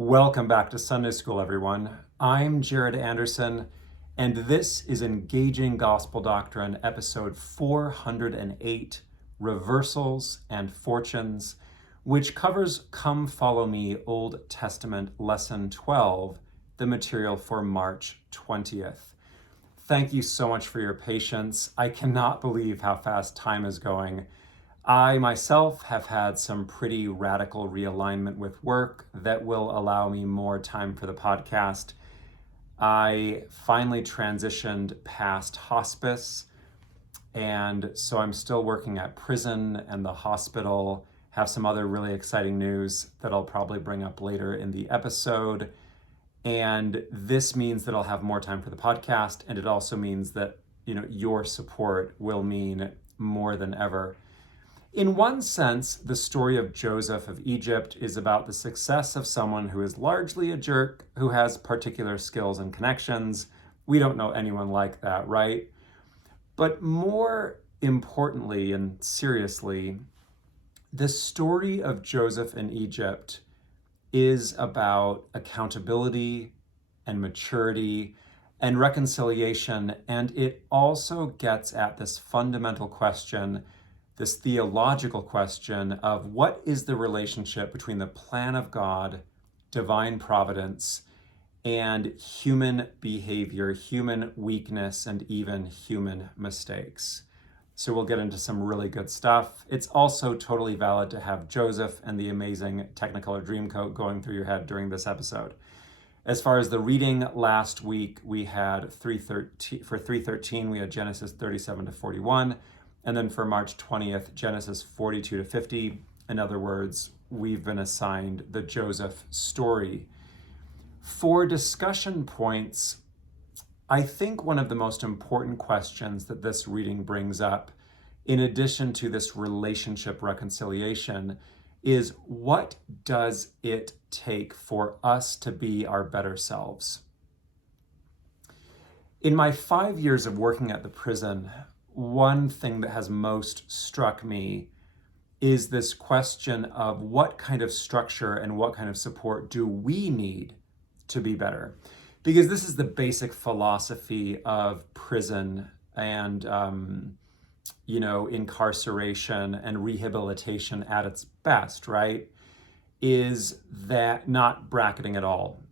Welcome back to Sunday School, everyone. I'm Jared Anderson, and this is Engaging Gospel Doctrine, episode 408, Reversals and Fortunes, which covers Come Follow Me, Old Testament Lesson 12, the material for March 20th. Thank you so much for your patience. I cannot believe how fast time is going. I myself have had some pretty radical realignment with work that will allow me more time for the podcast. I finally transitioned past hospice, and so I'm still working at prison and the hospital. Have some other really exciting news that I'll probably bring up later in the episode. And this means that I'll have more time for the podcast, and it also means that, your support will mean more than ever. In one sense, the story of Joseph of Egypt is about the success of someone who is largely a jerk, who has particular skills and connections. We don't know anyone like that, right? But more importantly and seriously, the story of Joseph in Egypt is about accountability and maturity and reconciliation, and it also gets at this fundamental question, this theological question of what is the relationship between the plan of God, divine providence, and human behavior, human weakness, and even human mistakes. So we'll get into some really good stuff. It's also totally valid to have Joseph and the amazing Technicolor Dreamcoat going through your head during this episode. As far as the reading, last week we had 313, we had Genesis 37 to 41. And then for March 20th, Genesis 42 to 50. In other words, we've been assigned the Joseph story. For discussion points, I think one of the most important questions that this reading brings up, in addition to this relationship reconciliation, is what does it take for us to be our better selves? In my 5 years of working at the prison, one thing that has most struck me is this question of what kind of structure and what kind of support do we need to be better? Because this is the basic philosophy of prison and, incarceration and rehabilitation at its best, right? Is that not bracketing at all,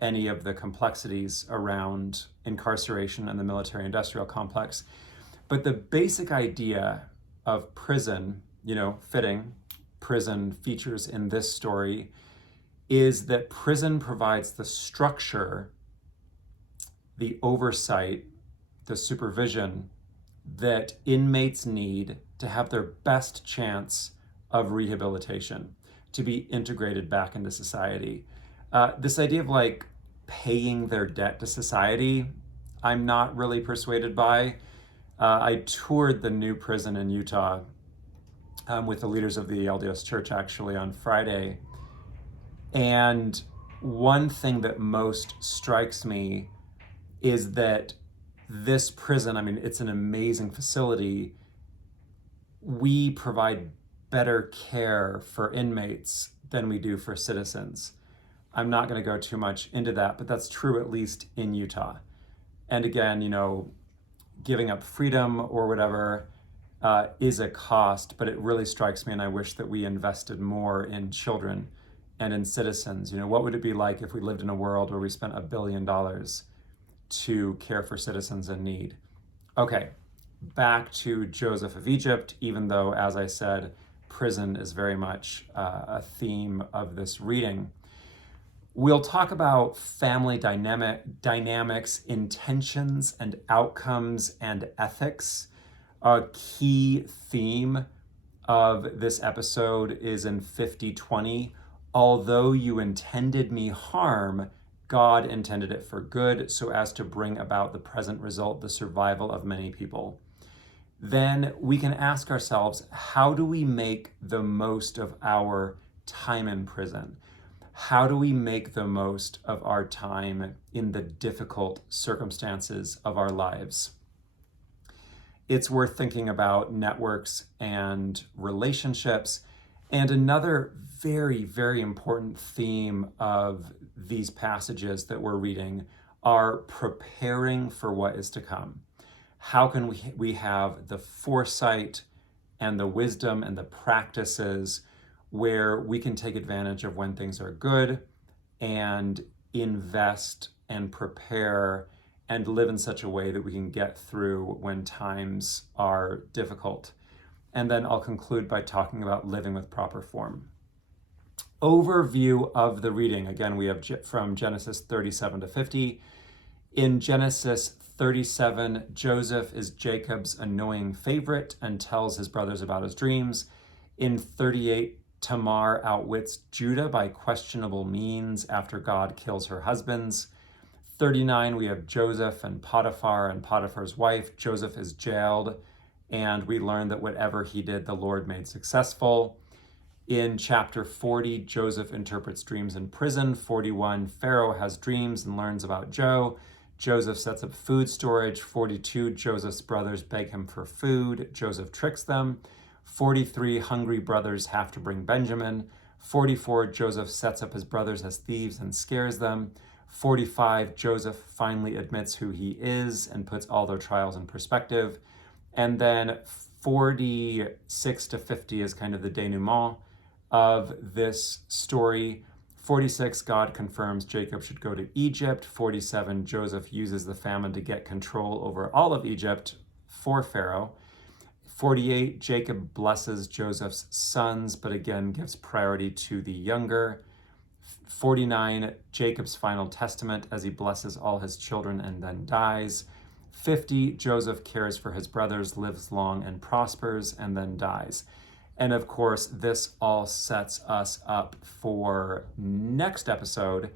any of the complexities around incarceration and the military-industrial complex. But the basic idea of prison, fitting prison features in this story, is that prison provides the structure, the oversight, the supervision that inmates need to have their best chance of rehabilitation, to be integrated back into society. This idea of paying their debt to society, I'm not really persuaded by. I toured the new prison in Utah with the leaders of the LDS Church actually on Friday. And one thing that most strikes me is that this prison, it's an amazing facility. We provide better care for inmates than we do for citizens. I'm not going to go too much into that, but that's true at least in Utah. And again, giving up freedom or whatever is a cost, but it really strikes me, and I wish that we invested more in children and in citizens. What would it be like if we lived in a world where we spent $1 billion to care for citizens in need? Okay, back to Joseph of Egypt, even though, as I said, prison is very much a theme of this reading. We'll talk about family dynamics, intentions, and outcomes and ethics. A key theme of this episode is in 50:20. Although you intended me harm, God intended it for good, so as to bring about the present result, the survival of many people. Then we can ask ourselves, how do we make the most of our time in prison? How do we make the most of our time in the difficult circumstances of our lives? It's worth thinking about networks and relationships. And another very, very important theme of these passages that we're reading are preparing for what is to come. How can we have the foresight and the wisdom and the practices where we can take advantage of when things are good and invest and prepare and live in such a way that we can get through when times are difficult. And then I'll conclude by talking about living with proper form. Overview of the reading. Again, we have from Genesis 37 to 50. In Genesis 37, Joseph is Jacob's annoying favorite and tells his brothers about his dreams. In 38, Tamar outwits Judah by questionable means after God kills her husbands. 39, we have Joseph and Potiphar's wife. Joseph is jailed, and we learn that whatever he did, the Lord made successful. In chapter 40, Joseph interprets dreams in prison. 41, Pharaoh has dreams and learns about Joseph sets up food storage. 42, Joseph's brothers beg him for food. Joseph tricks them. 43, hungry brothers have to bring Benjamin. 44, Joseph sets up his brothers as thieves and scares them. 45, Joseph finally admits who he is and puts all their trials in perspective. And then 46 to 50 is kind of the denouement of this story. 46, God confirms Jacob should go to Egypt. 47, Joseph uses the famine to get control over all of Egypt for Pharaoh. 48, Jacob blesses Joseph's sons, but again gives priority to the younger. 49, Jacob's final testament as he blesses all his children and then dies. 50, Joseph cares for his brothers, lives long and prospers, and then dies. And of course, this all sets us up for next episode,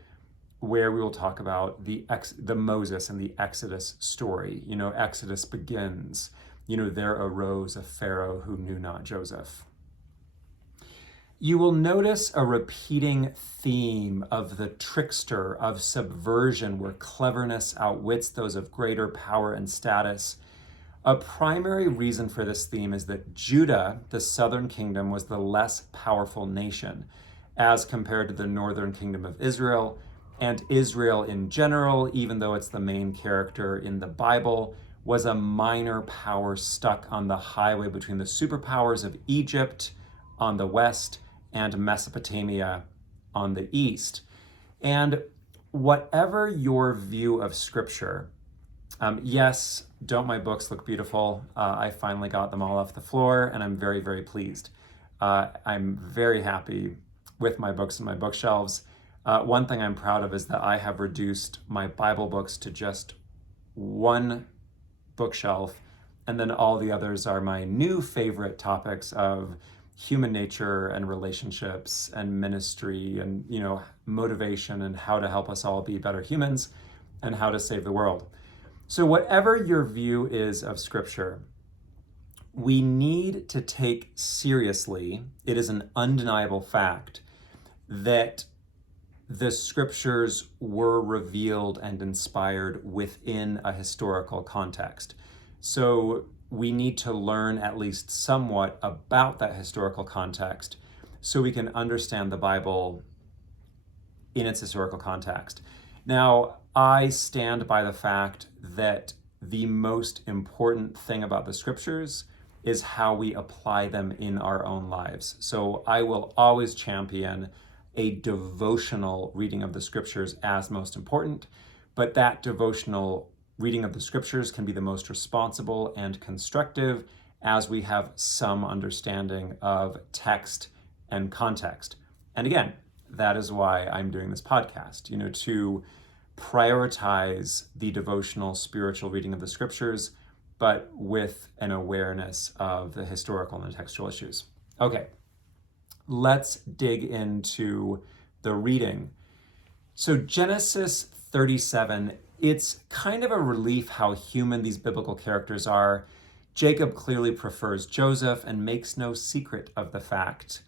where we will talk about the Moses and the Exodus story. Exodus begins, there arose a Pharaoh who knew not Joseph. You will notice a repeating theme of the trickster of subversion, where cleverness outwits those of greater power and status. A primary reason for this theme is that Judah, the southern kingdom, was the less powerful nation as compared to the northern kingdom of Israel. And Israel in general, even though it's the main character in the Bible, was a minor power stuck on the highway between the superpowers of Egypt on the west and Mesopotamia on the east. And whatever your view of Scripture, yes, don't my books look beautiful? I finally got them all off the floor, and I'm very, very pleased. I'm very happy with my books and my bookshelves. One thing I'm proud of is that I have reduced my Bible books to just one bookshelf, and then all the others are my new favorite topics of human nature and relationships and ministry and, motivation and how to help us all be better humans and how to save the world. So whatever your view is of Scripture, we need to take seriously, it is an undeniable fact, that the Scriptures were revealed and inspired within a historical context. So we need to learn at least somewhat about that historical context so we can understand the Bible in its historical context. Now, I stand by the fact that the most important thing about the Scriptures is how we apply them in our own lives. So I will always champion a devotional reading of the Scriptures as most important, but that devotional reading of the Scriptures can be the most responsible and constructive as we have some understanding of text and context. And again, that is why I'm doing this podcast, to prioritize the devotional spiritual reading of the Scriptures, but with an awareness of the historical and textual issues. Okay, let's dig into the reading. So Genesis 37, it's kind of a relief how human these biblical characters are. Jacob clearly prefers Joseph and makes no secret of the fact.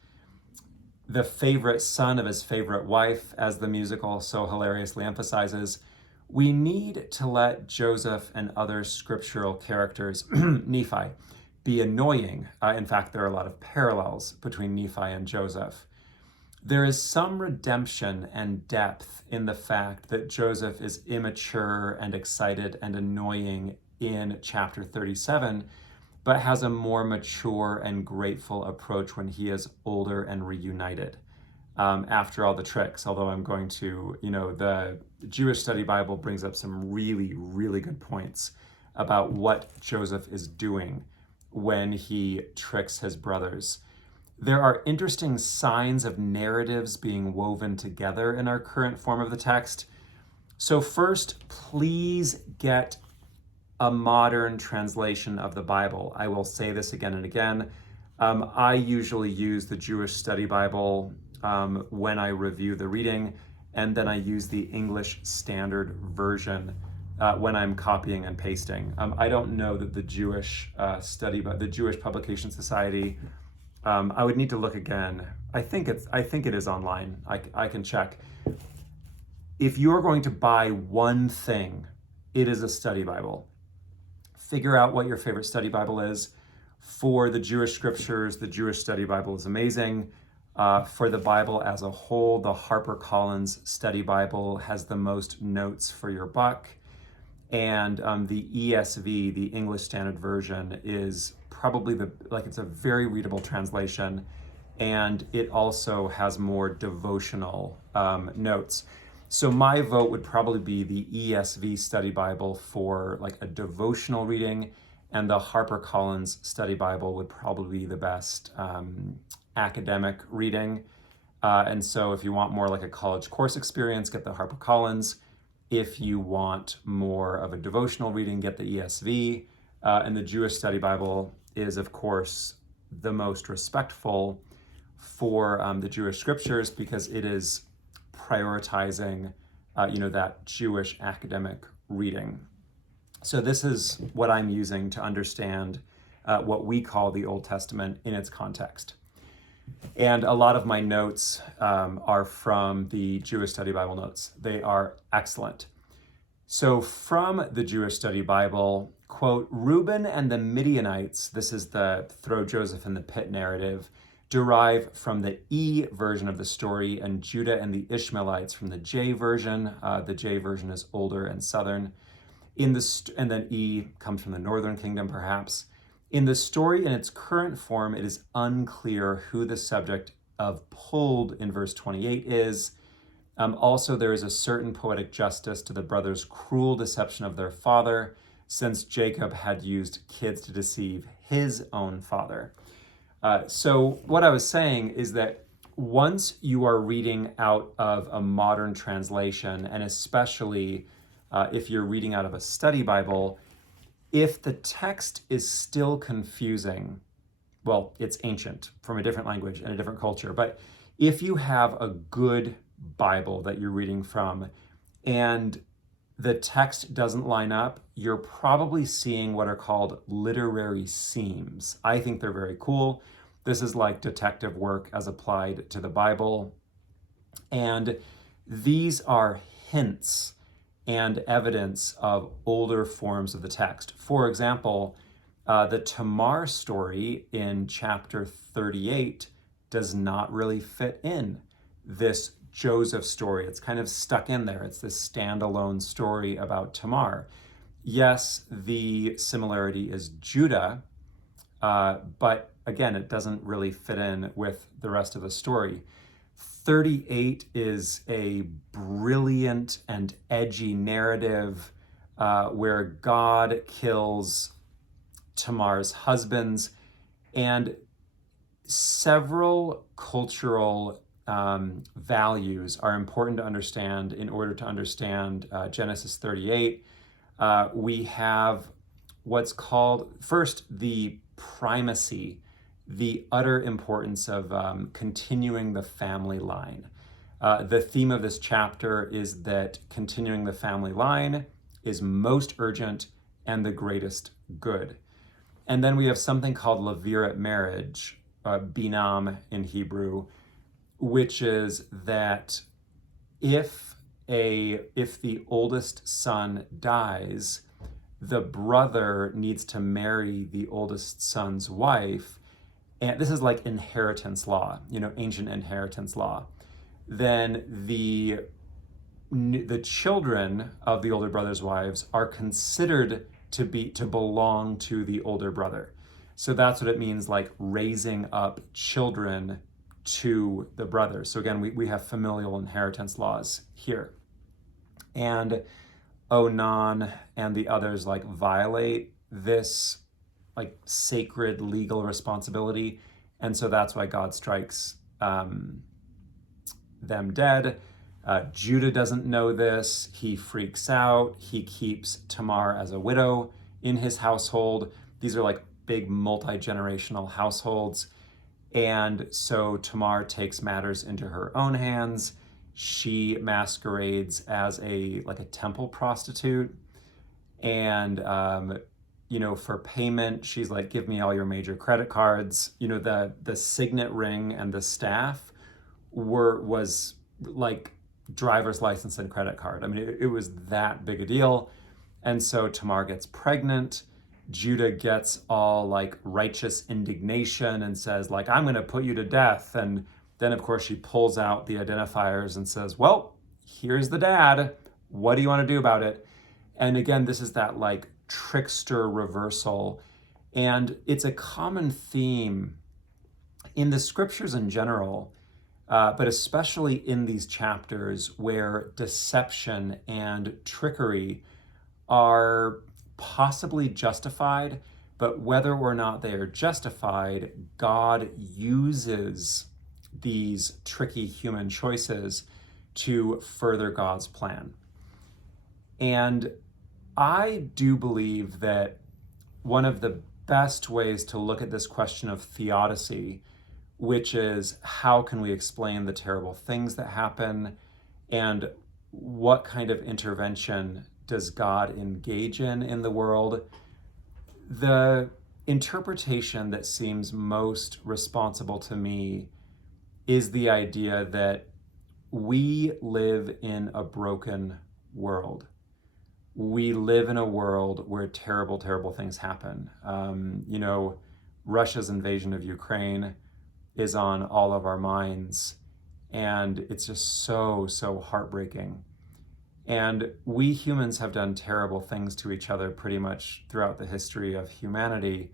The favorite son of his favorite wife, as the musical so hilariously emphasizes. We need to let Joseph and other scriptural characters, Nephi, be annoying. In fact, there are a lot of parallels between Nephi and Joseph. there is some redemption and depth in the fact that Joseph is immature and excited and annoying in chapter 37, but has a more mature and grateful approach when he is older and reunited. After all the tricks, although I'm going to, the Jewish Study Bible brings up some really, really good points about what Joseph is doing when he tricks his brothers. There are interesting signs of narratives being woven together in our current form of the text. So first, please get a modern translation of the Bible. I will say this again and again. I usually use the Jewish Study Bible when I review the reading, and then I use the English Standard Version when I'm copying and pasting. I don't know that the Jewish the Jewish Publication Society, I would need to look again. I think it is online. I can check. If you're going to buy one thing, it is a study Bible. Figure out what your favorite study Bible is. For the Jewish scriptures, the Jewish Study Bible is amazing. For the Bible as a whole, the HarperCollins Study Bible has the most notes for your buck. And the ESV, the English Standard Version, is probably it's a very readable translation. And it also has more devotional notes. So my vote would probably be the ESV Study Bible for like a devotional reading, and the HarperCollins Study Bible would probably be the best academic reading. And so if you want more like a college course experience, get the HarperCollins. If you want more of a devotional reading, get the ESV. And the Jewish Study Bible is, of course, the most respectful for the Jewish scriptures because it is prioritizing, that Jewish academic reading. So this is what I'm using to understand what we call the Old Testament in its context. And a lot of my notes are from the Jewish Study Bible notes. They are excellent. So from the Jewish Study Bible, quote, Reuben and the Midianites, this is the throw Joseph in the pit narrative, derive from the E version of the story, and Judah and the Ishmaelites from the J version. The J version is older and southern. And then E comes from the northern kingdom, perhaps. In the story in its current form, it is unclear who the subject of pulled in verse 28 is. Also, there is a certain poetic justice to the brothers' cruel deception of their father, since Jacob had used kids to deceive his own father. So what I was saying is that once you are reading out of a modern translation, and especially if you're reading out of a study Bible, if the text is still confusing, well, it's ancient from a different language and a different culture, but if you have a good Bible that you're reading from and the text doesn't line up, you're probably seeing what are called literary seams. I think they're very cool. This is like detective work as applied to the Bible. And these are hints and evidence of older forms of the text. For example, the Tamar story in chapter 38 does not really fit in this Joseph story. It's kind of stuck in there. It's this standalone story about Tamar. Yes, the similarity is Judah, but again, it doesn't really fit in with the rest of the story. 38 is a brilliant and edgy narrative where God kills Tamar's husbands, and several cultural values are important to understand in order to understand Genesis 38. We have what's called, first, the primacy, the utter importance of continuing the family line. The theme of this chapter is that continuing the family line is most urgent and the greatest good. And then we have something called levirate marriage, binam in Hebrew, which is that if the oldest son dies, the brother needs to marry the oldest son's wife, and this is like inheritance law, ancient inheritance law, then the children of the older brother's wives are considered to belong to the older brother. So that's what it means, like raising up children to the brother. So again, we have familial inheritance laws here. And Onan and the others like violate this like sacred legal responsibility. And so that's why God strikes them dead. Judah doesn't know this. He freaks out. He keeps Tamar as a widow in his household. These are like big multi-generational households. And so Tamar takes matters into her own hands. She masquerades as a temple prostitute. And, for payment, she's like, give me all your major credit cards. The signet ring and the staff was like driver's license and credit card. I mean, it was that big a deal. And so Tamar gets pregnant. Judah gets all like righteous indignation and says like, I'm going to put you to death. And then of course she pulls out the identifiers and says, well, here's the dad. What do you want to do about it? And again, this is that like trickster reversal. And it's a common theme in the scriptures in general, but especially in these chapters where deception and trickery are possibly justified, but whether or not they are justified, God uses these tricky human choices to further God's plan. And I do believe that one of the best ways to look at this question of theodicy, which is how can we explain the terrible things that happen and what kind of intervention does God engage in the world? The interpretation that seems most responsible to me is the idea that we live in a broken world. We live in a world where terrible, terrible things happen. Russia's invasion of Ukraine is on all of our minds, and it's just so, so heartbreaking. And we humans have done terrible things to each other pretty much throughout the history of humanity.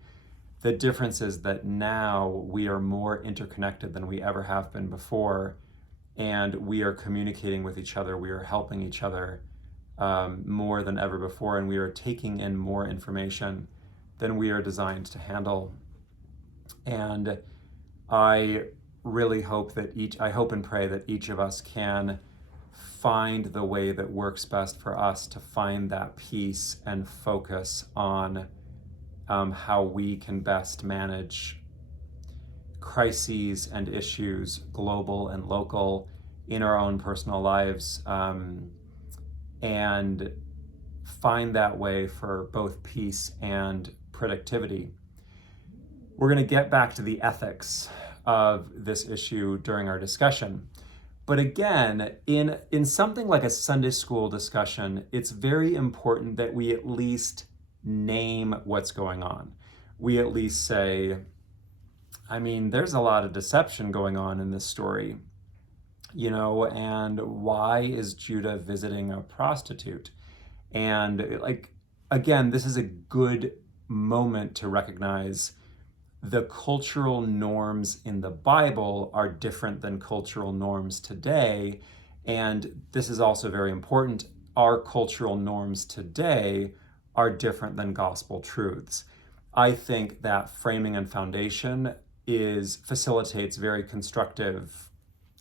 The difference is that now we are more interconnected than we ever have been before, and we are communicating with each other. We are helping each other more than ever before, and we are taking in more information than we are designed to handle. And I really hope I hope and pray that each of us can find the way that works best for us to find that peace and focus on how we can best manage crises and issues, global and local, in our own personal lives, and find that way for both peace and productivity. We're going to get back to the ethics of this issue during our discussion. But again, in something like a Sunday school discussion, it's very important that we at least name what's going on. We at least say, I mean, there's a lot of deception going on in this story, and why is Judah visiting a prostitute? And again, this is a good moment to recognize the cultural norms in the Bible are different than cultural norms today. And this is also very important. Our cultural norms today are different than gospel truths. I think that framing and foundation facilitates very constructive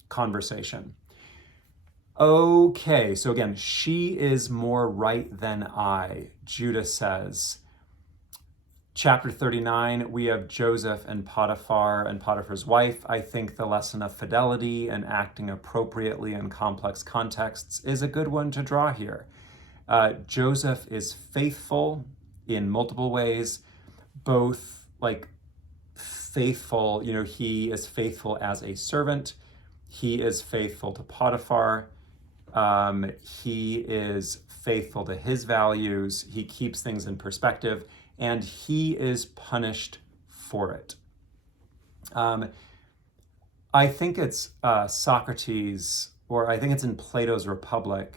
conversation. Okay, so again, she is more right than I, Judah says. Chapter 39, we have Joseph and Potiphar and Potiphar's wife. I think the lesson of fidelity and acting appropriately in complex contexts is a good one to draw here. Joseph is faithful in multiple ways, both faithful, he is faithful as a servant. He is faithful to Potiphar. He is faithful to his values. He keeps things in perspective, and he is punished for it. Um, I think it's Socrates, or I think it's in Plato's Republic,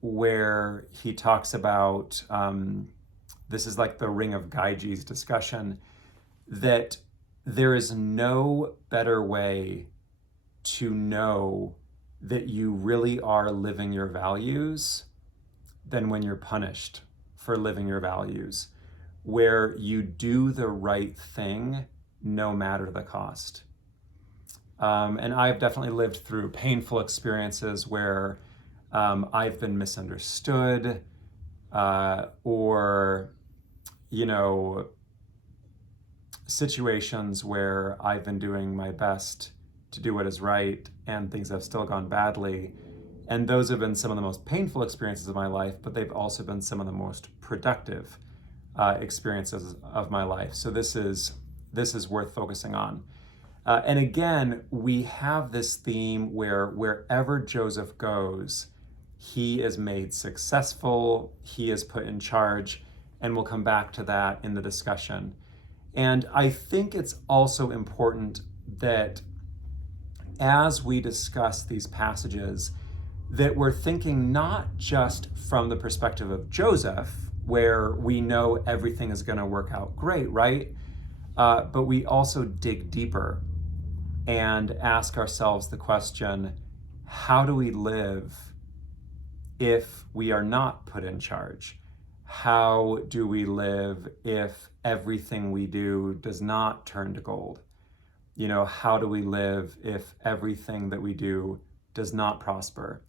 where he talks about this is like the Ring of Gyges discussion, that there is no better way to know that you really are living your values than when you're punished for living your values, where you do the right thing no matter the cost. And I've definitely lived through painful experiences where I've been misunderstood, or, situations where I've been doing my best to do what is right and things have still gone badly. And those have been some of the most painful experiences of my life, but they've also been some of the most productive experiences of my life. So this is worth focusing on. And again, we have this theme where wherever Joseph goes, he is made successful, he is put in charge, and we'll come back to that in the discussion. And I think it's also important that as we discuss these passages, that we're thinking not just from the perspective of Joseph, where we know everything is going to work out great, right? But we also dig deeper and ask ourselves the question, how do we live if we are not put in charge? How do we live if everything we do does not turn to gold? How do we live if everything that we do does not prosper?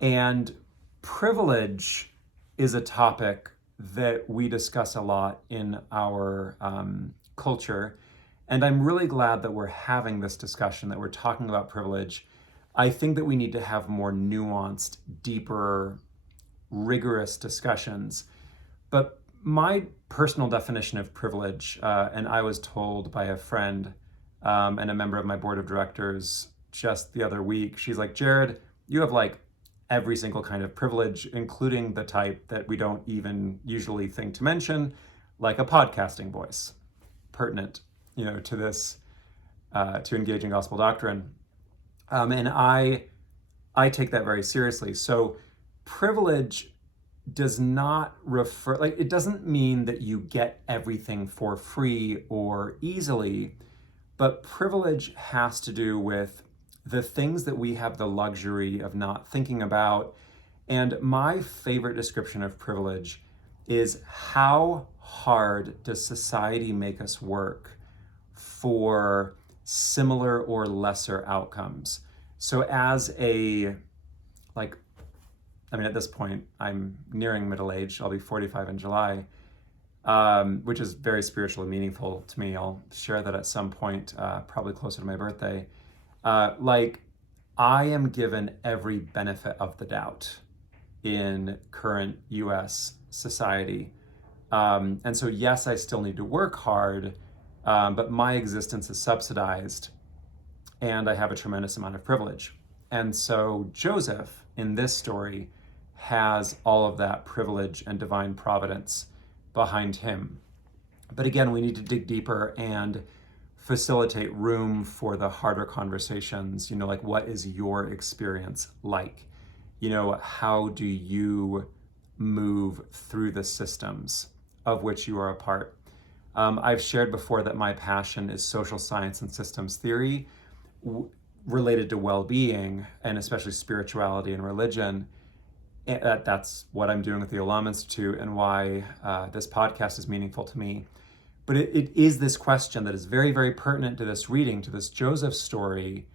And privilege is a topic that we discuss a lot in our culture. And I'm really glad that we're having this discussion, that we're talking about privilege. I think that we need to have more nuanced, deeper, rigorous discussions. But my personal definition of privilege, and I was told by a friend and a member of my board of directors just the other week, she's like, Jared, you have like every single kind of privilege, including the type that we don't even usually think to mention, like a podcasting voice, pertinent, to this, to engaging gospel doctrine. And I take that very seriously. So privilege does not refer, it doesn't mean that you get everything for free or easily, but privilege has to do with the things that we have the luxury of not thinking about. And my favorite description of privilege is, how hard does society make us work for similar or lesser outcomes? So as at this point, I'm nearing middle age. I'll be 45 in July, which is very spiritually meaningful to me. I'll share that at some point, probably closer to my birthday. I am given every benefit of the doubt in current US society. And so, yes, I still need to work hard, but my existence is subsidized and I have a tremendous amount of privilege. And so Joseph, in this story, has all of that privilege and divine providence behind him. But again, we need to dig deeper and facilitate room for the harder conversations, what is your experience like? How do you move through the systems of which you are a part? I've shared before that my passion is social science and systems theory related to well-being, and especially spirituality and religion. And that's what I'm doing with the Olam Institute and why this podcast is meaningful to me. But it is this question that is very, very pertinent to this reading, to this Joseph story,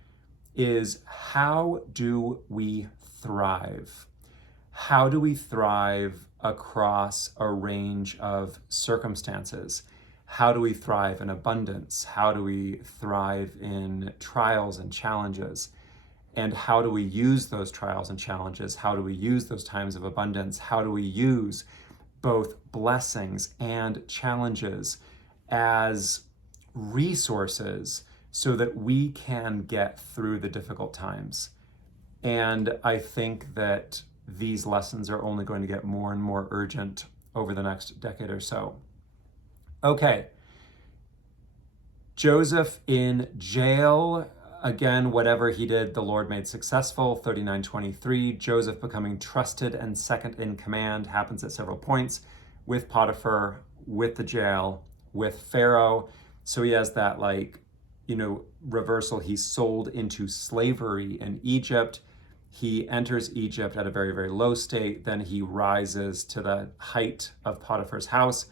is how do we thrive? How do we thrive across a range of circumstances? How do we thrive in abundance? How do we thrive in trials and challenges? And how do we use those trials and challenges? How do we use those times of abundance? How do we use both blessings and challenges as resources so that we can get through the difficult times? And I think that these lessons are only going to get more and more urgent over the next decade or so. Okay. Joseph in jail. Again, whatever he did, the Lord made successful. 39:23. Joseph becoming trusted and second in command happens at several points with Potiphar, with the jail, with Pharaoh. So he has that reversal. He's sold into slavery in Egypt. He enters Egypt at a very, very low state. Then he rises to the height of Potiphar's house.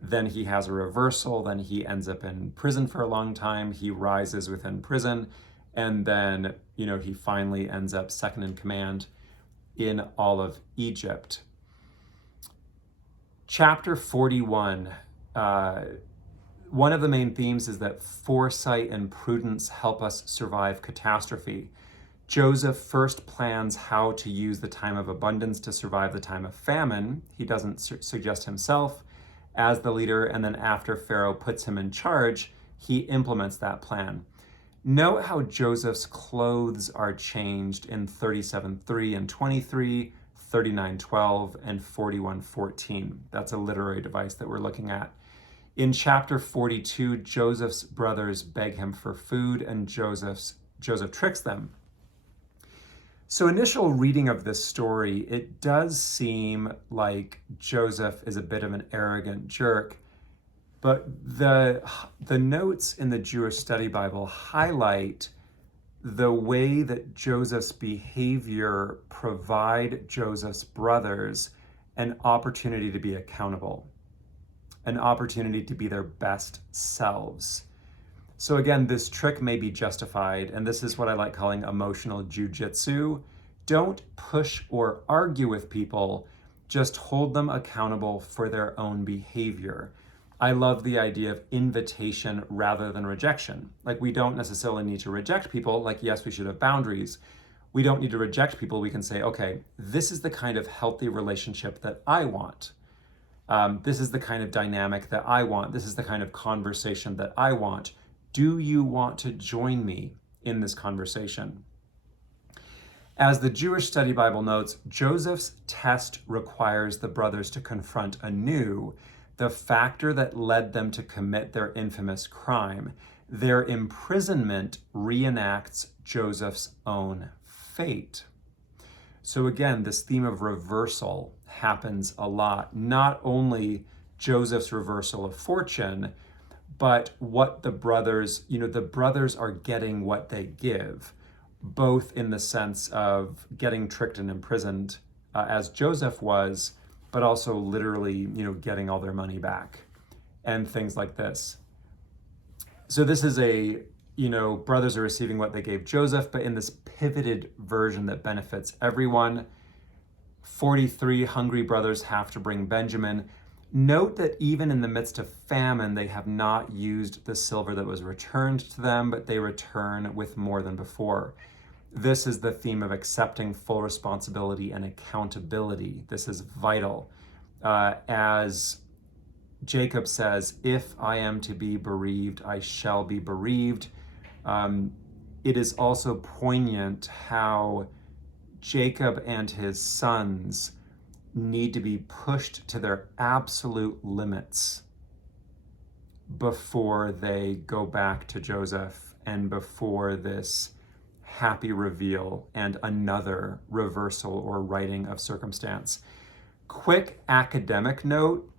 Then he has a reversal. Then he ends up in prison for a long time. He rises within prison. And then, he finally ends up second in command in all of Egypt. Chapter 41, one of the main themes is that foresight and prudence help us survive catastrophe. Joseph first plans how to use the time of abundance to survive the time of famine. He doesn't suggest himself as the leader, and then after Pharaoh puts him in charge, he implements that plan. Note how Joseph's clothes are changed in 37:3 and 23, 39:12, and 41:14. That's a literary device that we're looking at. In chapter 42, Joseph's brothers beg him for food, and Joseph tricks them. So initial reading of this story, it does seem like Joseph is a bit of an arrogant jerk, but the notes in the Jewish Study Bible highlight the way that Joseph's behavior provide Joseph's brothers an opportunity to be accountable, an opportunity to be their best selves. So again, this trick may be justified, and this is what I like calling emotional jujitsu. Don't push or argue with people, just hold them accountable for their own behavior. I love the idea of invitation rather than rejection. We don't necessarily need to reject people. Yes, we should have boundaries. We don't need to reject people. We can say, okay, this is the kind of healthy relationship that I want. This is the kind of dynamic that I want. This is the kind of conversation that I want. Do you want to join me in this conversation? As the Jewish Study Bible notes, Joseph's test requires the brothers to confront anew the factor that led them to commit their infamous crime. Their imprisonment reenacts Joseph's own fate. So again, this theme of reversal happens a lot. Not only Joseph's reversal of fortune, but what the brothers are getting what they give, both in the sense of getting tricked and imprisoned as Joseph was, but also literally, getting all their money back and things like this. So this is brothers are receiving what they gave Joseph, but in this pivoted version that benefits everyone. 43, hungry brothers have to bring Benjamin. Note that even in the midst of famine, they have not used the silver that was returned to them, but they return with more than before. This is the theme of accepting full responsibility and accountability. This is vital. As Jacob says, if I am to be bereaved, I shall be bereaved. It is also poignant how Jacob and his sons need to be pushed to their absolute limits before they go back to Joseph and before this happy reveal and another reversal or righting of circumstance. Quick academic note,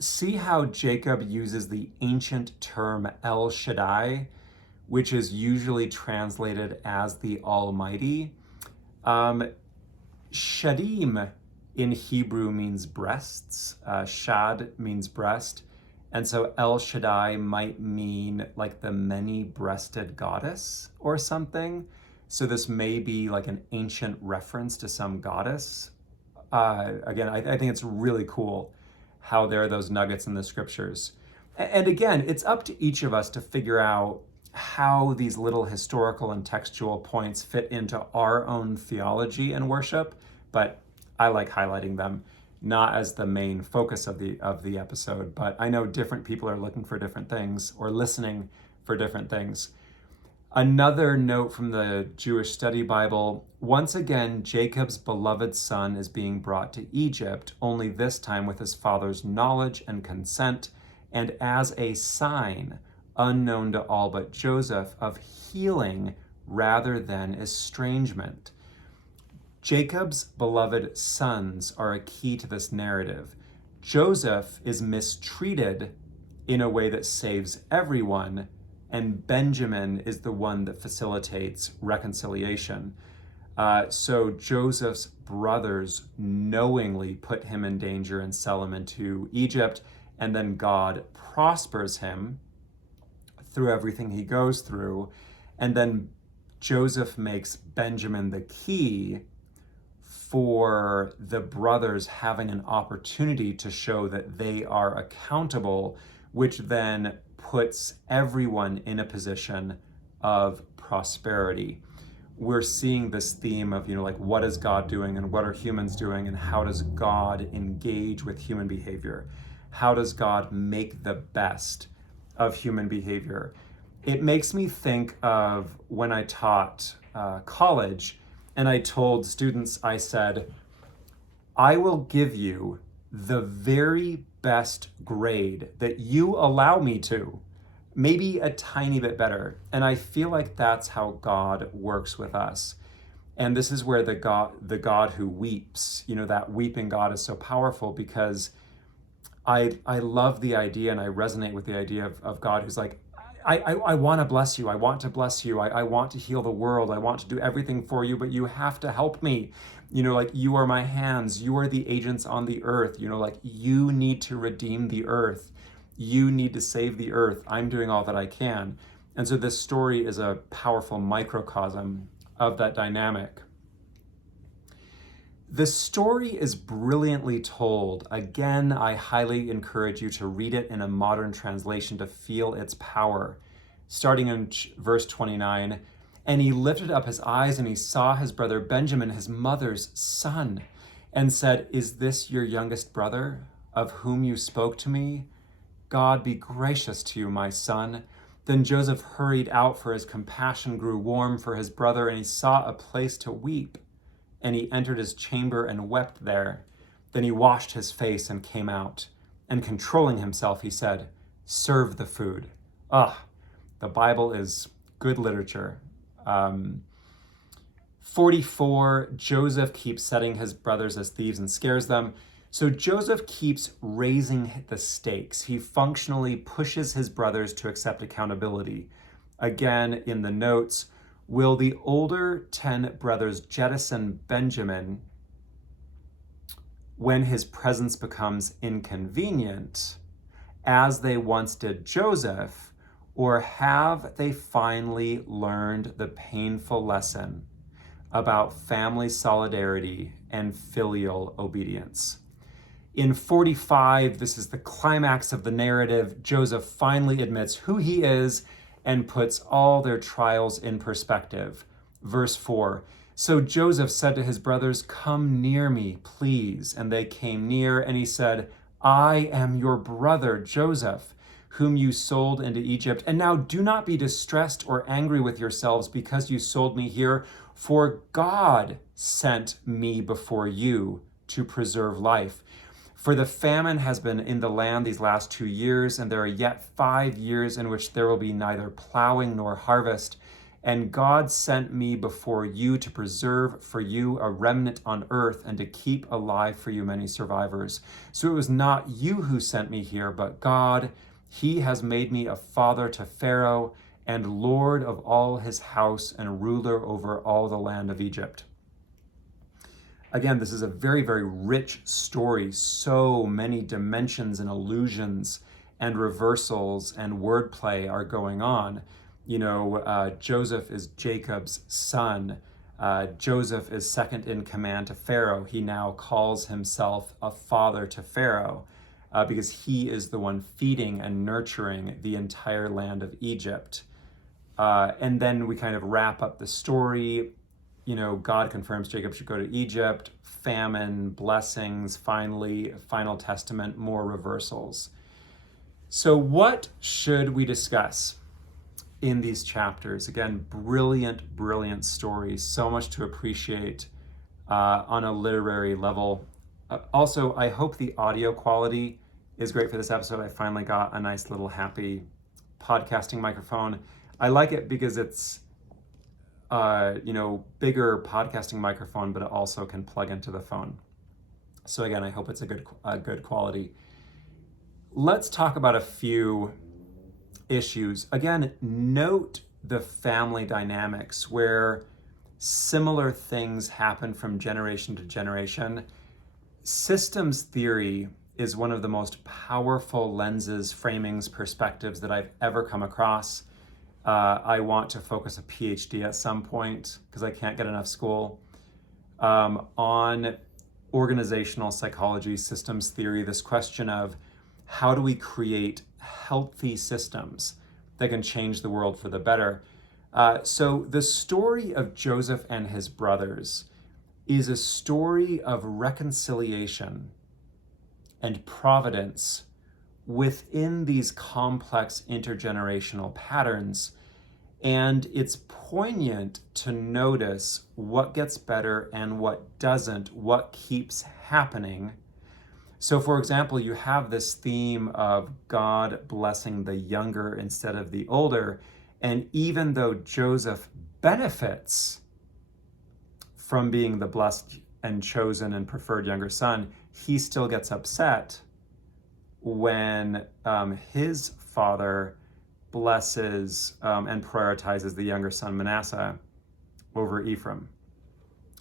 see how Jacob uses the ancient term El Shaddai, which is usually translated as the Almighty. Shadim in Hebrew means breasts. Shad means breast. And so El Shaddai might mean the many-breasted goddess or something. So this may be an ancient reference to some goddess. Again, I think it's really cool how there are those nuggets in the scriptures. And again, it's up to each of us to figure out how these little historical and textual points fit into our own theology and worship, but I like highlighting them, not as the main focus of the episode, but I know different people are looking for different things or listening for different things. Another note from the Jewish Study Bible, once again, Jacob's beloved son is being brought to Egypt, only this time with his father's knowledge and consent, and as a sign unknown to all but Joseph, of healing rather than estrangement. Jacob's beloved sons are a key to this narrative. Joseph is mistreated in a way that saves everyone, and Benjamin is the one that facilitates reconciliation. So Joseph's brothers knowingly put him in danger and sell him into Egypt, and then God prospers him through everything he goes through. And then Joseph makes Benjamin the key for the brothers having an opportunity to show that they are accountable, which then puts everyone in a position of prosperity. We're seeing this theme of, like, what is God doing and what are humans doing, and how does God engage with human behavior? How does God make the best of human behavior? It makes me think of when I taught college, and I told students, I said, I will give you the very best grade that you allow me to, maybe a tiny bit better. And I feel like that's how God works with us. And this is where the God who weeps, that weeping God is so powerful, because I love the idea, and I resonate with the idea of God who's like, I want to bless you. I want to bless you. I want to heal the world. I want to do everything for you, but you have to help me. Like, you are my hands. You are the agents on the earth. Like, you need to redeem the earth. You need to save the earth. I'm doing all that I can. And so this story is a powerful microcosm of that dynamic. The story is brilliantly told. Again, I highly encourage you to read it in a modern translation to feel its power. Starting in verse 29, and he lifted up his eyes and he saw his brother Benjamin, his mother's son, and said, is this your youngest brother, of whom you spoke to me? God be gracious to you, my son. Then Joseph hurried out, for his compassion grew warm for his brother, and he saw a place to weep. And he entered his chamber and wept there. Then he washed his face and came out. And controlling himself, he said, serve the food. The Bible is good literature. 44, Joseph keeps setting his brothers as thieves and scares them. So Joseph keeps raising the stakes. He functionally pushes his brothers to accept accountability. Again, in the notes, will the older 10 brothers jettison Benjamin when his presence becomes inconvenient, as they once did Joseph, or have they finally learned the painful lesson about family solidarity and filial obedience? In 45, this is the climax of the narrative. Joseph finally admits who he is and puts all their trials in perspective. Verse 4, so Joseph said to his brothers, come near me, please. And they came near, and he said, I am your brother Joseph, whom you sold into Egypt. And now do not be distressed or angry with yourselves because you sold me here, for God sent me before you to preserve life. For the famine has been in the land these last 2 years, and there are yet 5 years in which there will be neither plowing nor harvest. And God sent me before you to preserve for you a remnant on earth, and to keep alive for you many survivors. So it was not you who sent me here, but God. He has made me a father to Pharaoh, and Lord of all his house, and ruler over all the land of Egypt. Again, this is a very, very rich story. So many dimensions and allusions and reversals and wordplay are going on. Joseph is Jacob's son. Joseph is second in command to Pharaoh. He now calls himself a father to Pharaoh because he is the one feeding and nurturing the entire land of Egypt. And then we kind of wrap up the story. God confirms Jacob should go to Egypt, famine, blessings, finally, final testament, more reversals. So what should we discuss in these chapters? Again, brilliant, brilliant stories, so much to appreciate on a literary level. Also, I hope the audio quality is great for this episode. I finally got a nice little happy podcasting microphone. I like it because it's bigger podcasting microphone, but it also can plug into the phone. So again, I hope it's a good quality. Let's talk about a few issues. Again, note the family dynamics where similar things happen from generation to generation. Systems theory is one of the most powerful lenses, framings, perspectives that I've ever come across. I want to focus a PhD at some point because I can't get enough school on organizational psychology, systems theory, this question of how do we create healthy systems that can change the world for the better. So the story of Joseph and his brothers is a story of reconciliation and providence within these complex intergenerational patterns. And it's poignant to notice what gets better and what doesn't, what keeps happening. So for example, you have this theme of God blessing the younger instead of the older. And even though Joseph benefits from being the blessed and chosen and preferred younger son, he still gets upset when his father blesses and prioritizes the younger son Manasseh over Ephraim.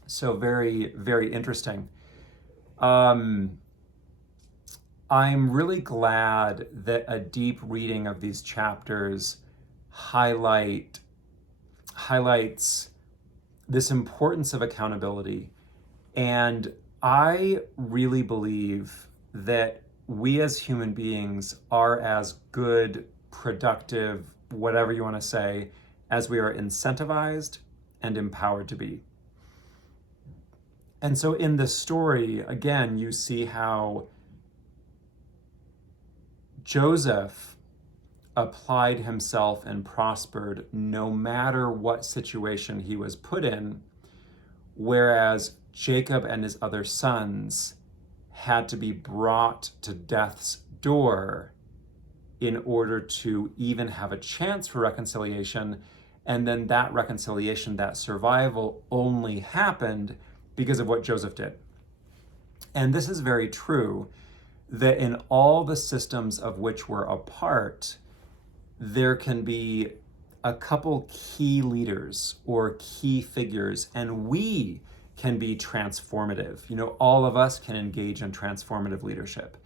So very, very interesting. I'm really glad that a deep reading of these chapters highlights this importance of accountability. And I really believe that we as human beings are as good, productive, whatever you want to say, as we are incentivized and empowered to be. And so in this story, again, you see how Joseph applied himself and prospered no matter what situation he was put in, whereas Jacob and his other sons had to be brought to death's door in order to even have a chance for reconciliation. And then that reconciliation, that survival, only happened because of what Joseph did. And this is very true, that in all the systems of which we're a part, there can be a couple key leaders or key figures, and we can be transformative. All of us can engage in transformative leadership.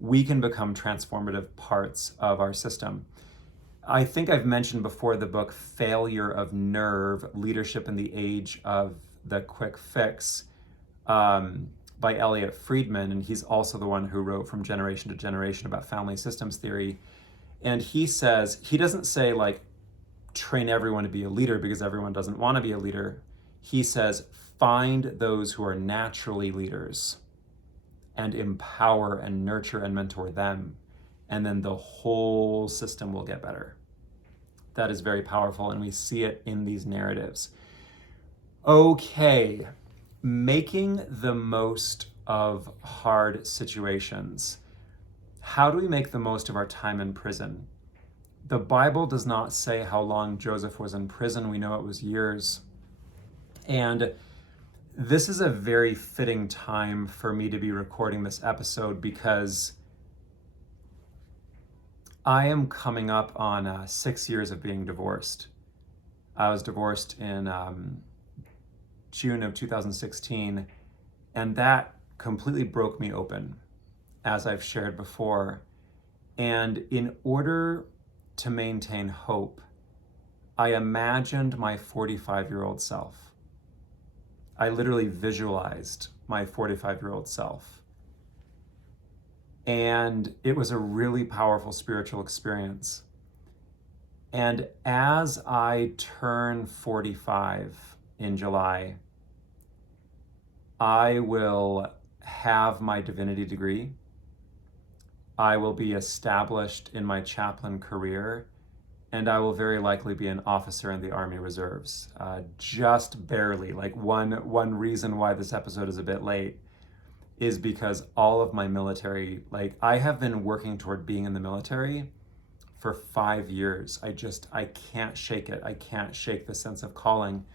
We can become transformative parts of our system. I think I've mentioned before the book Failure of Nerve, Leadership in the Age of the Quick Fix by Elliot Friedman, and he's also the one who wrote From Generation to Generation about family systems theory. And he says, he doesn't say like train everyone to be a leader because everyone doesn't want to be a leader. He says, find those who are naturally leaders and empower and nurture and mentor them. And then the whole system will get better. That is very powerful, and we see it in these narratives. Okay, making the most of hard situations. How do we make the most of our time in prison? The Bible does not say how long Joseph was in prison. We know it was years. And this is a very fitting time for me to be recording this episode because I am coming up on 6 years of being divorced. I was divorced in June of 2016, and that completely broke me open, as I've shared before. And in order to maintain hope, I imagined my 45-year-old self. I literally visualized my 45-year-old self. And it was a really powerful spiritual experience. And as I turn 45 in July, I will have my divinity degree. I will be established in my chaplain career, and I will very likely be an officer in the Army Reserves. Just barely. Like one reason why this episode is a bit late is because all of my military, I have been working toward being in the military for 5 years. I can't shake it. I can't shake the sense of calling.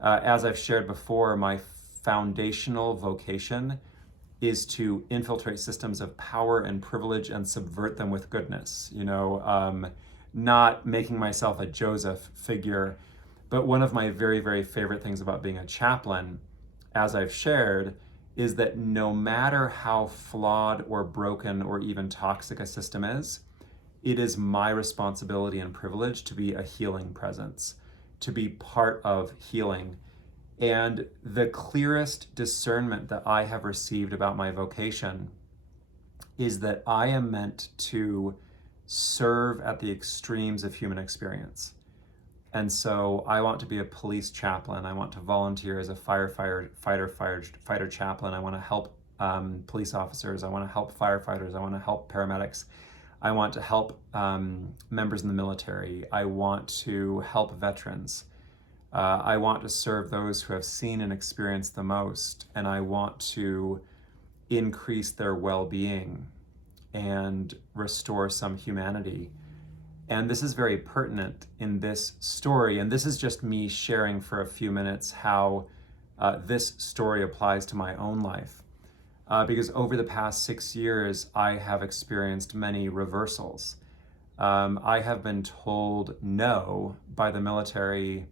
As I've shared before, my foundational vocation is to infiltrate systems of power and privilege and subvert them with goodness. Not making myself a Joseph figure, but one of my very, very favorite things about being a chaplain, as I've shared, is that no matter how flawed or broken or even toxic a system is, it is my responsibility and privilege to be a healing presence, to be part of healing. And the clearest discernment that I have received about my vocation is that I am meant to serve at the extremes of human experience. And so I want to be a police chaplain. I want to volunteer as a fighter chaplain. I want to help police officers. I want to help firefighters. I want to help paramedics. I want to help members in the military. I want to help veterans. I want to serve those who have seen and experienced the most, and I want to increase their well-being and restore some humanity. And this is very pertinent in this story, and this is just me sharing for a few minutes how this story applies to my own life. Because over the past 6 years, I have experienced many reversals. I have been told no by the military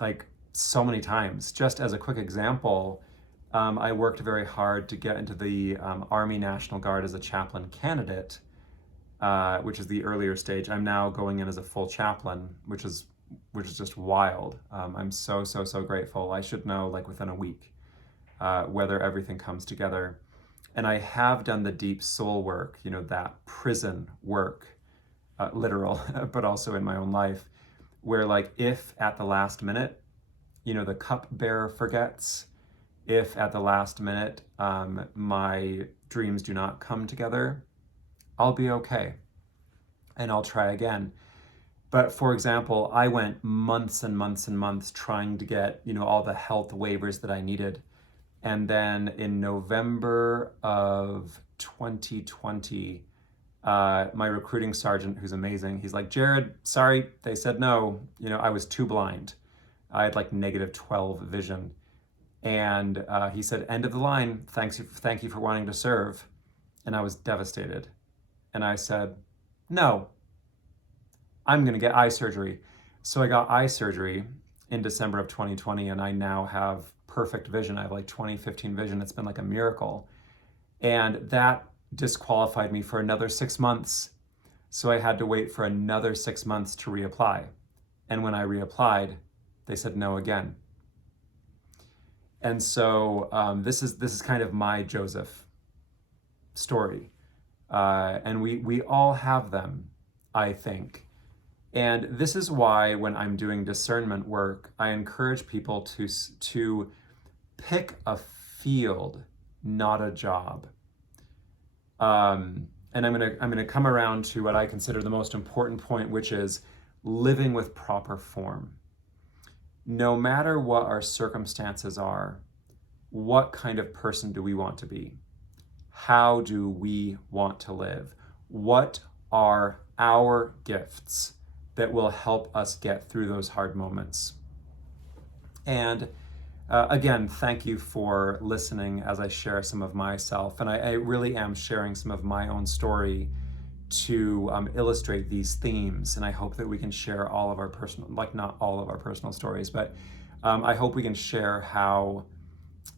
like so many times. Just as a quick example, I worked very hard to get into the Army National Guard as a chaplain candidate, which is the earlier stage. I'm now going in as a full chaplain, which is just wild. I'm so grateful. I should know like within a week whether everything comes together. And I have done the deep soul work, that prison work, literal, but also in my own life, where like if at the last minute, the cupbearer forgets, if at the last minute my dreams do not come together, I'll be okay and I'll try again. But for example, I went months and months and months trying to get, all the health waivers that I needed. And then in November of 2020, my recruiting sergeant, who's amazing, he's like, Jared, sorry, they said no. I was too blind. I had like -12 vision. And he said, end of the line, thank you for wanting to serve. And I was devastated. And I said, no, I'm gonna get eye surgery. So I got eye surgery in December of 2020, and I now have perfect vision. I have like 20/15 vision. It's been like a miracle. And that disqualified me for another 6 months. So I had to wait for another 6 months to reapply. And when I reapplied, they said no again. And so this is kind of my Joseph story. And we all have them, I think. And this is why when I'm doing discernment work, I encourage people to pick a field, not a job. And I'm gonna come around to what I consider the most important point, which is living with proper form. No matter what our circumstances are, what kind of person do we want to be? How do we want to live? What are our gifts that will help us get through those hard moments? And again, thank you for listening as I share some of myself. And I really am sharing some of my own story to illustrate these themes. And I hope that we can share all of our personal, like not all of our personal stories, but I hope we can share how,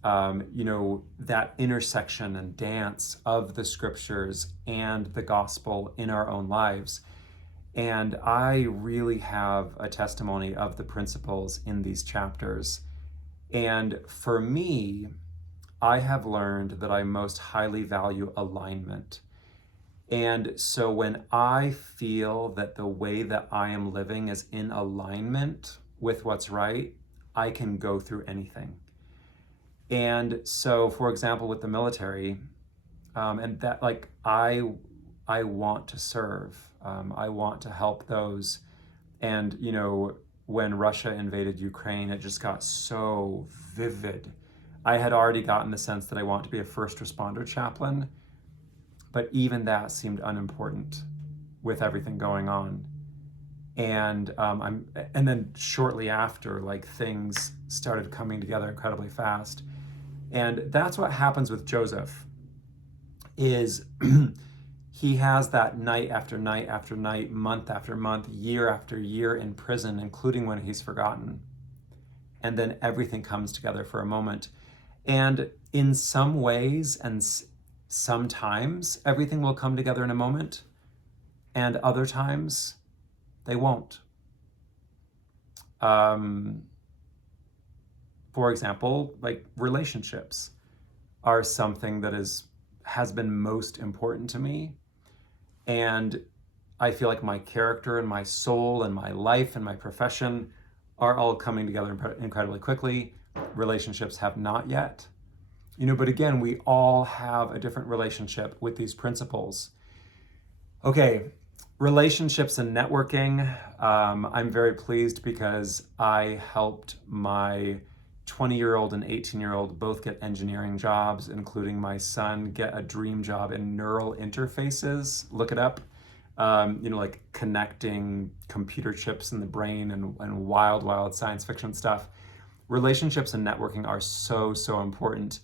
that intersection and dance of the scriptures and the gospel in our own lives. And I really have a testimony of the principles in these chapters. And for me, I have learned that I most highly value alignment. And so when I feel that the way that I am living is in alignment with what's right, I can go through anything. And so, for example, with the military, and that like I want to serve. I want to help those. And, when Russia invaded Ukraine, it just got so vivid. I had already gotten the sense that I want to be a first responder chaplain, but even that seemed unimportant. with everything going on. And and then shortly after, like, things started coming together incredibly fast. And that's what happens with Joseph, is he has that night after night after night, month after month, year after year in prison, including when he's forgotten. And then everything comes together for a moment. And in some ways, and sometimes, everything will come together in a moment, and other times they won't. For example, like, relationships are something that has been most important to me. And I feel like my character and my soul and my life and my profession are all coming together incredibly quickly. Relationships have not yet. But again, we all have a different relationship with these principles. Okay, relationships and networking. I'm very pleased because I helped my 20-year-old and 18-year-old both get engineering jobs, including my son get a dream job in neural interfaces. Look it up. Like connecting computer chips in the brain and wild science fiction stuff. Relationships and networking are so, so important.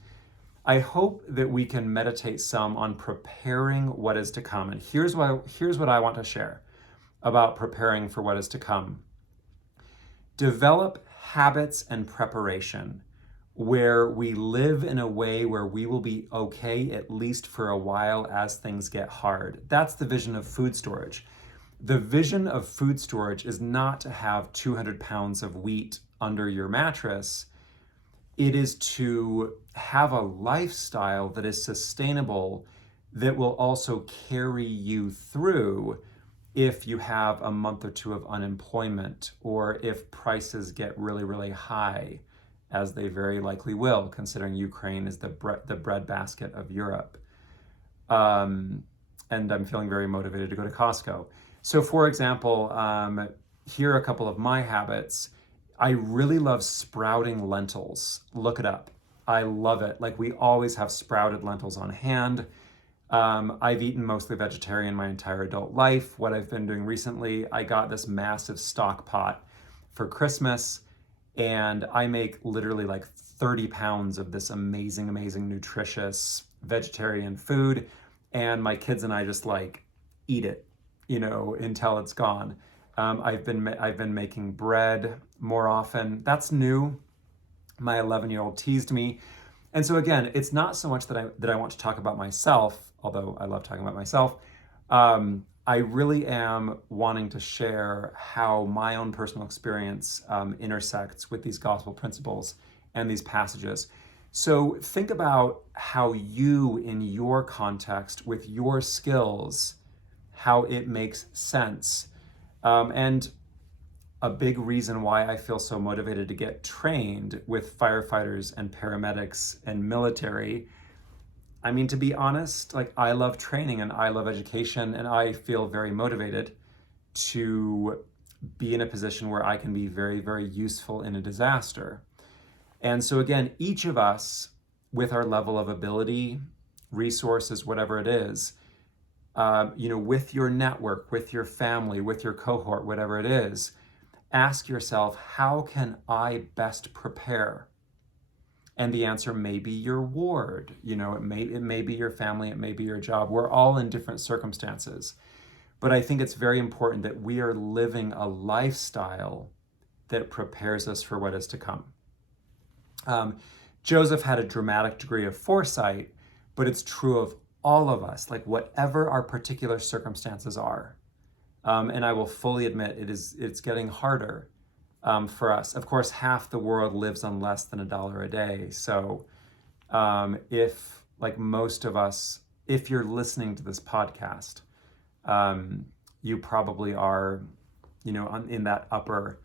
I hope that we can meditate some on preparing what is to come. And here's what I want to share about preparing for what is to come. Develop habits and preparation where we live in a way where we will be okay, at least for a while, as things get hard. That's the vision of food storage. The vision of food storage is not to have 200 pounds of wheat under your mattress. It is to have a lifestyle that is sustainable, that will also carry you through if you have a month or two of unemployment, or if prices get really, really high, as they very likely will, considering Ukraine is the breadbasket of Europe. And I'm feeling very motivated to go to Costco. So, for example, here are a couple of my habits. I really love sprouting lentils. Look it up. I love it. Like, we always have sprouted lentils on hand. I've eaten mostly vegetarian my entire adult life. What I've been doing recently, I got this massive stock pot for Christmas, and I make literally like 30 pounds of this amazing, nutritious vegetarian food. And my kids and I just like eat it, until it's gone. I've been making bread more often. That's new. My 11-year-old teased me. And so again, it's not so much that I want to talk about myself, although I love talking about myself. I really am wanting to share how my own personal experience intersects with these gospel principles and these passages. So think about how you, in your context, with your skills, how it makes sense. And a big reason why I feel so motivated to get trained with firefighters and paramedics and military. I mean, to be honest, like, I love training and I love education, and I feel very motivated to be in a position where I can be very, very useful in a disaster. And so again, each of us, with our level of ability, resources, whatever it is, with your network, with your family, with your cohort, whatever it is, ask yourself, how can I best prepare? And the answer may be your ward. It may be your family, it may be your job. We're all in different circumstances. But I think it's very important that we are living a lifestyle that prepares us for what is to come. Joseph had a dramatic degree of foresight, but it's true of all of us, like, whatever our particular circumstances are. And I will fully admit it's getting harder for us. Of course, half the world lives on less than $1 a day. So if, like most of us, if you're listening to this podcast, you probably are, in that upper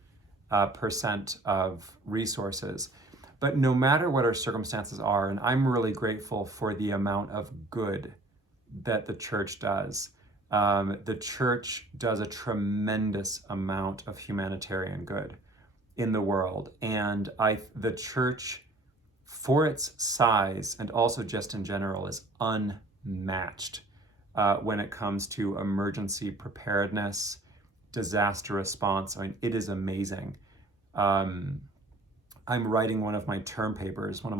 percent of resources. But no matter what our circumstances are, and I'm really grateful for the amount of good that the church does. The church does a tremendous amount of humanitarian good in the world. And the church, for its size and also just in general, is unmatched. when it comes to emergency preparedness, disaster response. I mean, it is amazing. I'm writing one of my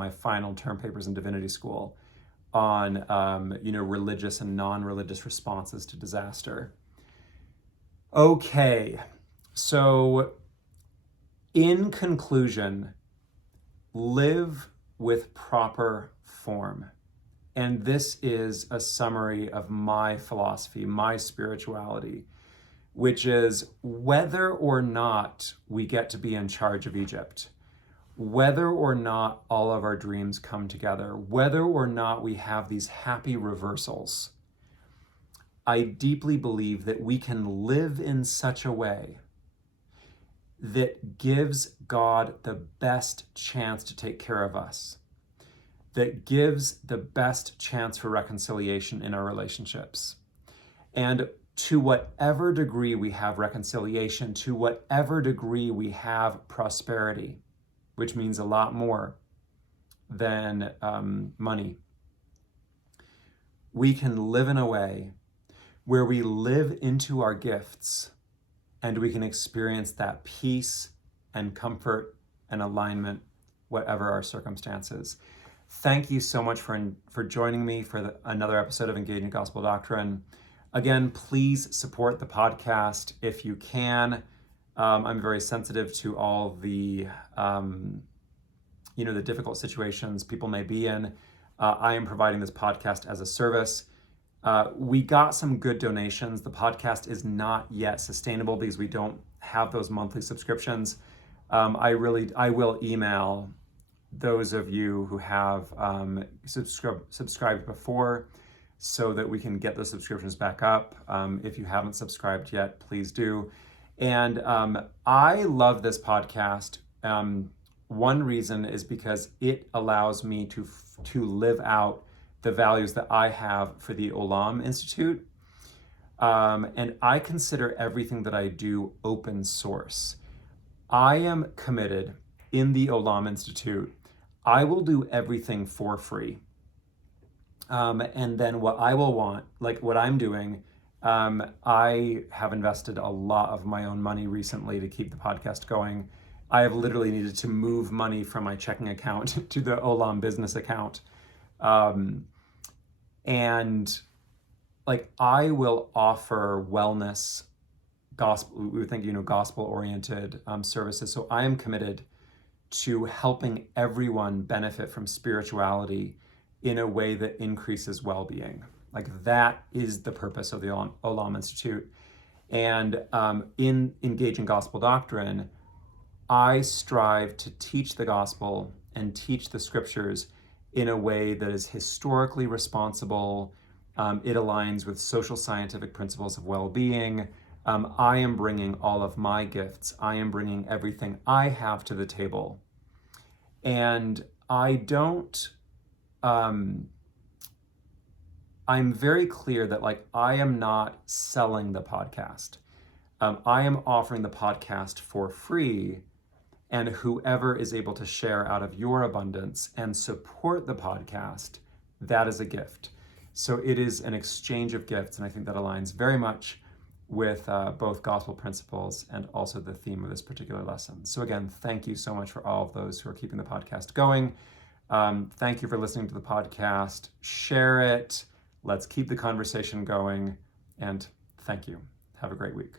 final term papers in divinity school on, religious and non-religious responses to disaster. Okay, so in conclusion, live with proper form. And this is a summary of my philosophy, my spirituality, which is whether or not we get to be in charge of Egypt, whether or not all of our dreams come together, whether or not we have these happy reversals, I deeply believe that we can live in such a way that gives God the best chance to take care of us, that gives the best chance for reconciliation in our relationships. And to whatever degree we have reconciliation, to whatever degree we have prosperity, which means a lot more than money, we can live in a way where we live into our gifts and we can experience that peace and comfort and alignment, whatever our circumstances. Thank you so much for joining me for another episode of Engaging Gospel Doctrine. Again, please support the podcast if you can. I'm very sensitive to all the, the difficult situations people may be in. I am providing this podcast as a service. We got some good donations. The podcast is not yet sustainable because we don't have those monthly subscriptions. I will email those of you who have subscribed before so that we can get those subscriptions back up. If you haven't subscribed yet, please do. And I love this podcast. One reason is because it allows me to live out the values that I have for the Olam Institute. And I consider everything that I do open source. I am committed in the Olam Institute. I will do everything for free. And then what I will want, like what I'm doing, I have invested a lot of my own money recently to keep the podcast going. I have literally needed to move money from my checking account to the Olam business account. And like I will offer wellness, gospel-oriented services. So I am committed to helping everyone benefit from spirituality in a way that increases well-being. Like that is the purpose of the Olam Institute. And in Engaging Gospel Doctrine, I strive to teach the gospel and teach the scriptures in a way that is historically responsible. It aligns with social scientific principles of well-being. I am bringing all of my gifts. I am bringing everything I have to the table. And I don't, I'm very clear that like, I am not selling the podcast. I am offering the podcast for free, and whoever is able to share out of your abundance and support the podcast, that is a gift. So it is an exchange of gifts, and I think that aligns very much with both gospel principles and also the theme of this particular lesson. So again, thank you so much for all of those who are keeping the podcast going. Thank you for listening to the podcast. Share it. Let's keep the conversation going. And thank you. Have a great week.